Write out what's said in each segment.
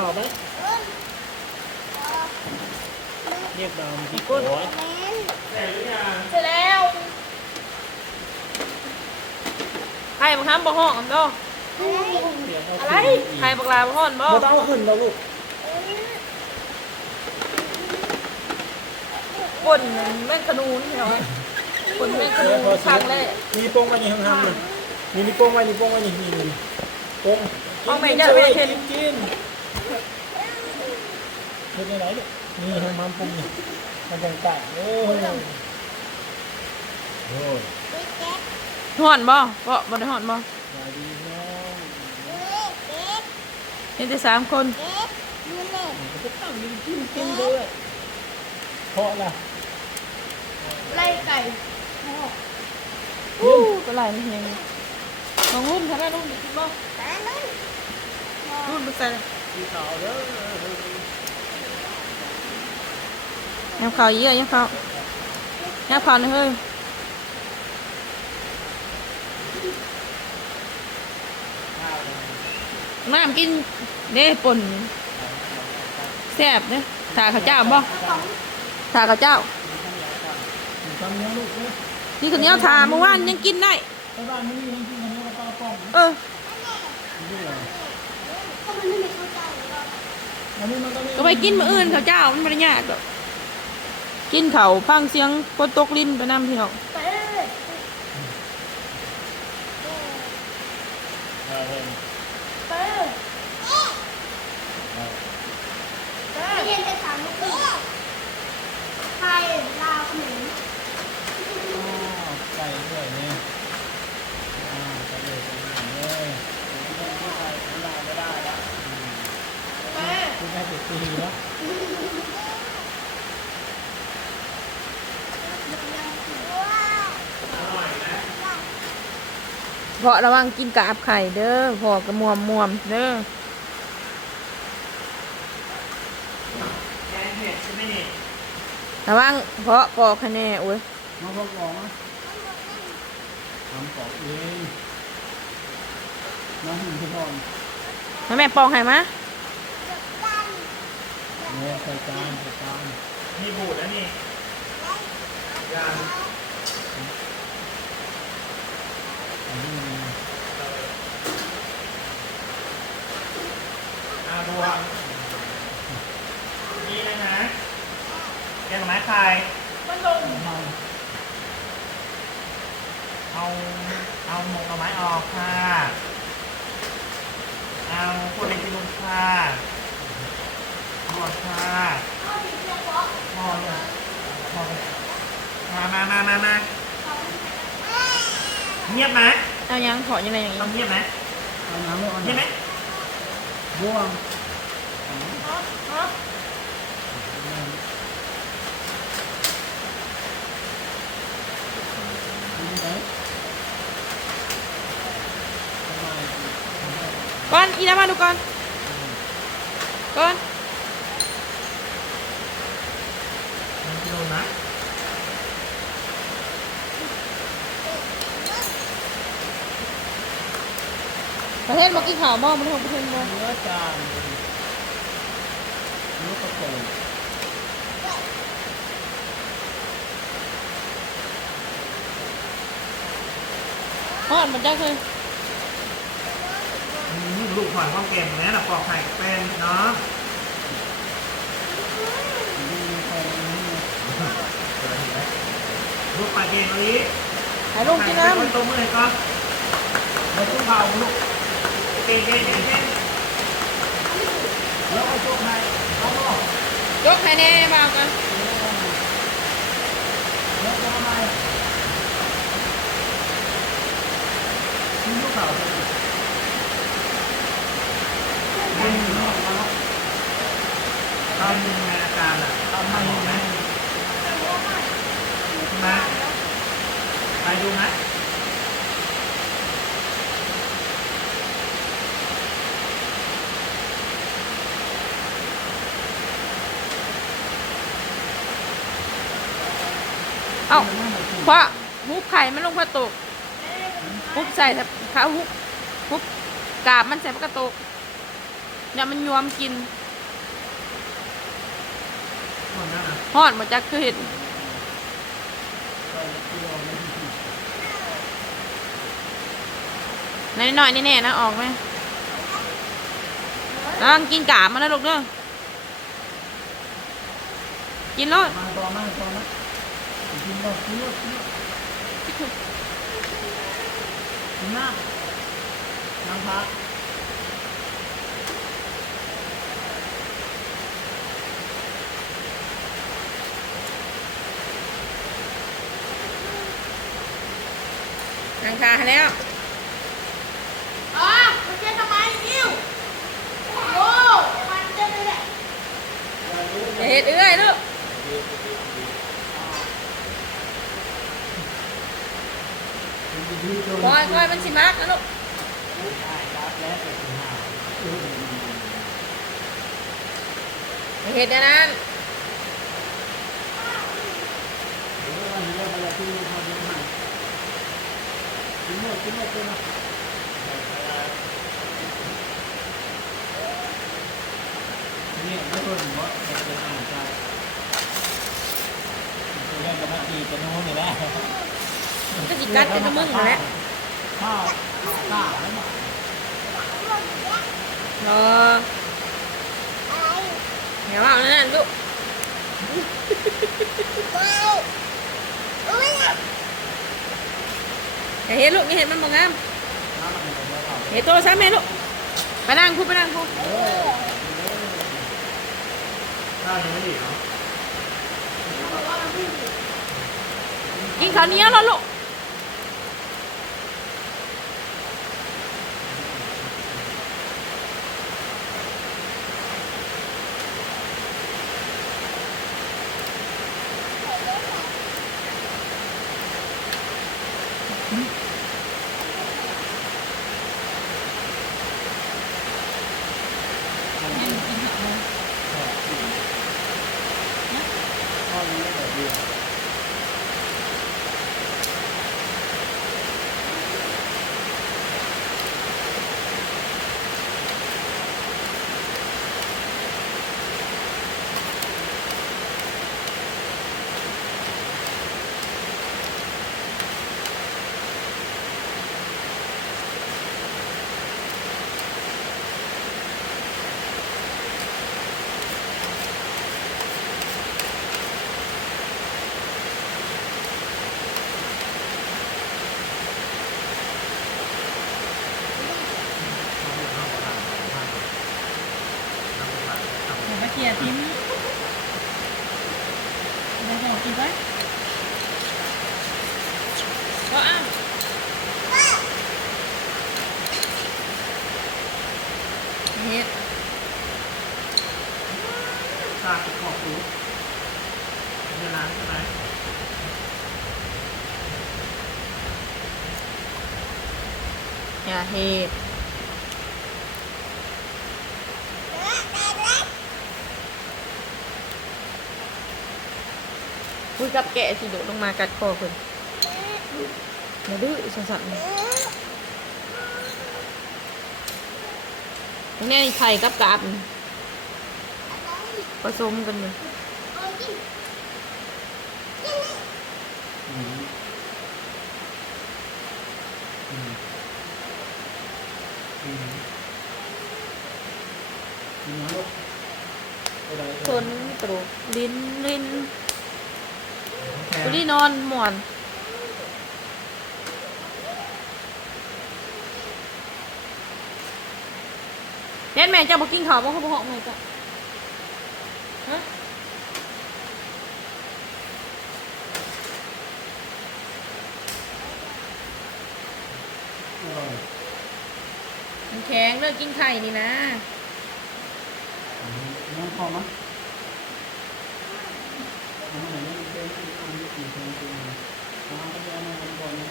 ตอบไหมเรียกดาวมาที่โอ้ยเสร็จแล้วไข่บักฮัมบ่ห้องอันเนาะเดี๋ยวเอาอะไรขึ้นอีกไข่บักลาบ่ห้อนบ่บ่ต้องเอาขึ้นเราลูกป่นแม่งขนูนเหรอป่นแม่งขนูเดี๋ยวนพอครั้งแรกมีโป้งไว้นี่ห้องๆเลยนี่นี่โป้งไว้นี่โป้งไว้นี่นี่นี่โป้งเอาแม่งได้ไม่ได้เห็นกินกิน เฮ็ดไหนลูกนี่ห้องมันปุ่มนี่มันจังตาโอ้ยโอ้ยห้อนบ่บ่บ่ได้ห้อนบ่สวัสดีน้องเห็นแต่สามคนมันก็ตั้งกินกินกินด้วยเพราะอะไรไล่ไก่อู้ก็ไหลนี่เฮงน้องรุ่นทำไมรุ่นกินบ่รุ่นไปใส่ที่เขาเด้อ ยำข้าวเยอะยำข้าวยำข้าวหน่อยเฮ้ยน้ำกินเด้ป่นแซ่บเด้ถาข้าวเจ้าบ่ถาข้าวเจ้าทำเนี้ยลูกเอ้ยนี่คนนี้เอาถาเมื่อวานยังกินได้ไปบ้านนี่ยังกินกันเนี้ยกับปลาป้องเออนี่เหรอก็มันไม่มีข้าวเจ้าเลยหรอกอันนี้มันก็มีก็ไปกินมื้ออื่นข้าวเจ้ามันไม่ได้ยากดอ กินเขาฟังเสียงฝนตกลิ้นไปน้ำพี่น้องไปเลยเออเออ เพราะระวังกินกาบไข่เด้อพอกระมวมมวมเด้อแกงเห็ดใช่ไหมนี่ระวังเพราะกอคะแนนโอ้ยมาพกกล่องนะทำกล่องเองน้องหินทุกคนให้แม่ปองให้มะเนี่ยใส่จานใส่จานนี่บูดนะนี่จาน อันนี้มันอาบวงนี่นะฮะแกงหน่อไม้ไข่มันลงเอาเอาหมกหน่อไม้ออกค่ะ เอาพวกเล็กที่ลงค่ะบวกค่ะพอเนี่ยพอเลยมามามามามา เงียบไหมเอายังขอยังไงอย่างต้องนี้เงียบไหมเอาน้ำไม่เอาเงียบไหมบ่วงนี่ไหนทำไมก่อนอีน้ามาดูก่อนก่อน หนึ่งกิโลนะ ประเทศมากินข่าวบ่ประเทศประเทศบ่เนื้อจานเนื้อกระโปรงฮอดมันจะเคยนี่ลูกหอยข้าวเก่งนะนะปอกไข่เป็นเนาะนี่ใส่นี่ลูกปลาเก่งเอาอีกหายลงกินน้ไข่ไปตัวมือไหนก่อนมาตุ้งเผาลูก เก่งเก่งเก่งเก่งแล้วเอาโจ๊กไข่เอาบ่ำยกให้แน่บางกัน แล้วเอาอะไรนี่ลูกเต่าเป็นเนาะเนาะ ทำยังไงอาการอะ ทำให้ไหม มาไปดูไหม เอ้าเพราะฮุบไข่มันลงกระตุกฮุบใส่ขาฮุบฮุบกาบมันใส่กระตุกอย่ามันยวมกินหมดแล้วนะฮอดมาจักคือเห็ดใส่เกลือไม่ดีน้อยน้อยๆแน่ๆนะออกไหมลองกินกาบมาแล้วลูกเด้อกินรสมาต่อมาต่อมากินรสกินรสกินรสกินน้ำน้ำพักนางคาให้แล้ว อ๋อมันจะทำไมอิ้วโอ้มันจะเลยแหละ อย่าเห็ดเอื้อยลูก คอยคอยมันสิมักนะลูกเห็ดอย่างนั้นเดี๋ยววันนี้เราไปที่นี่พอดีมากินหมดกินหมดเลยนะเนี่ยไม่คนว่าจะเป็นอ่านใจตัวแรกก็มาตีกันโน้นนี่และมัน ก็จิกัดกันนมึงนั่นแหละข้าวข้าวกล้าแล้วมั้งรออย่าว่าเอานั่นลูกเห็ดลูกอย่เห็ดมันบ่งามเป็นแบบว่าเห็ดโตซะแม่ลูกไปนั่งพูดไปนั่งพูดกินข้าวเหนียวแล้วลูก ข้า วนี้แบบเดียวผมมาเกียร์ทิ้มเราจะกินไว้ก็อ้าวเฮ็ดชาติขอบรู้ในร้านใช่ไหมอย่าเฮ็ด คุยกับแกะสิโดดลงมากัดคอเพิ่นมาดื้อสั่นๆตรนี้ไข่กับกาบผสมกันอยู่อืมอืมอืมกินน้ำลูกอะไรทนกระดูกลิ้นลิ้น กุลีนอนหมอนเน็ตแม่เจ้าบอกกินข้าวบ่เขาบอกแม่จ้ะฮะอร่อยมันแข็งเลิกกินไข่นี่นะน้ำพอมั้ย น้ำไหนไม่เป็นกี่เพลงจริงน้ำก็จะมาทำก่อนนะ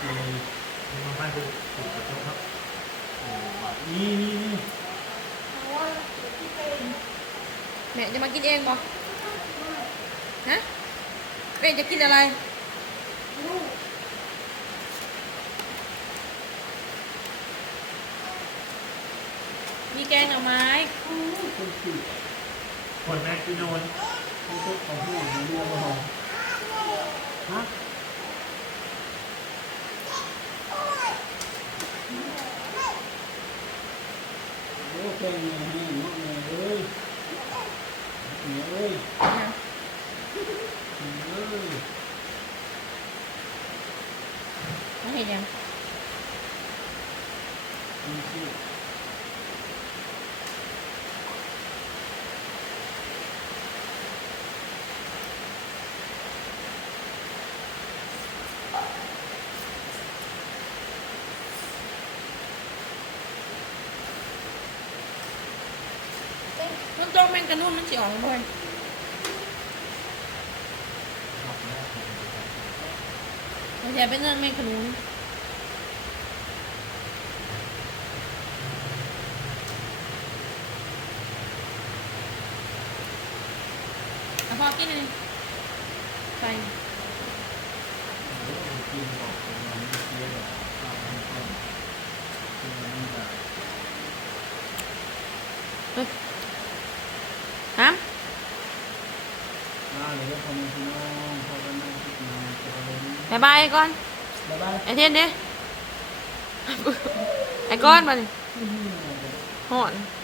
เลยมาบ้านคือถูกกระจกครับนี่นี่นี่แม่จะมากินเองบ่ฮะแม่จะกินอะไรมีแกงหน่อไม้คนแม่พี่นูนของหัวของเรือบ่ฮะโอ้แกงเนี่ยแห้งเนาะแม่เอ้ ยแม่เอ้ยแม่เอ้ยมา เห็นยังนี่สิมันต้องแมงกระนุ่นมันสิออกบ่อยมันจะเป็นเรื่องแม่งขนุนเอาพอกินเลยไป กินของมันไม่เสียหรอกข้าวมันต้มกินมันแบบ ฮะ ลาเลยพ่อแม่พี่น้องพ่อแม่พี่น้องจะไปเล่นบายบายก่อนบ๊ายบายไอเทนเด้ไอ้ก้อนมาดิหอนบ